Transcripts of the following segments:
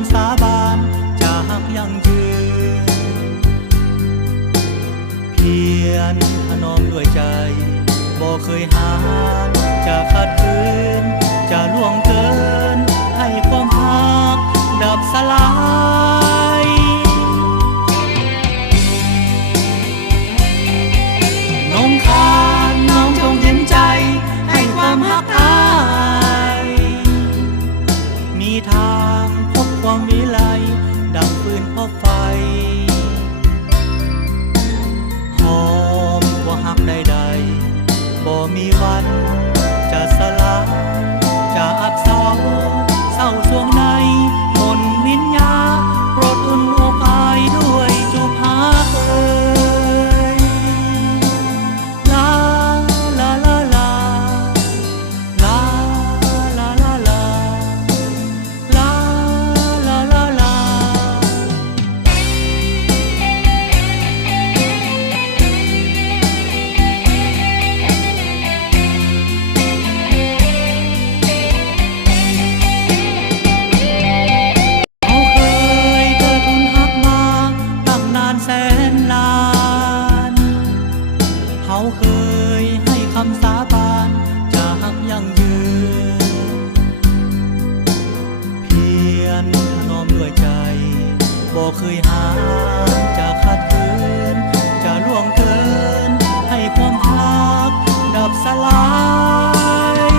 ำสาบานจะหักยั่งยืนเพียรถนอมด้วยใจบ่เคยหานจะขัดขืนจะล่วงเกินให้ความหักดับสลายน้องคานน้องจงเห็นใจให้ความหักอายมีทางพบความวิไลดังปืนพบไฟหอมกว่าหักใดๆบ่มีวันจะสลายจะอับเศร้าเศร้าสวงในมนวิญญาโปรดอุ่นอกอายด้วยจูบหาเอ่ยลาลาลาลาลาลาลาลาลาลาลาลาเขาเคยให้คำสาบานจะหักยั่งยืนเพียรถนอมด้วยใจบ่เคยหานจะขัดขืนจะล่วงเกินให้ความหักดับสลาย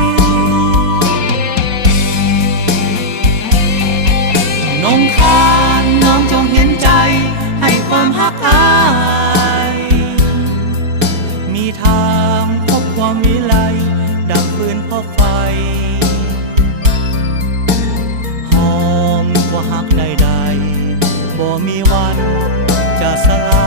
น้องคานน้องจงเห็นใจให้ความหักอายมีทางพบความวิไลดังปืนพบไฟหอมกว่าหักใดๆบ่มีวันจะสลา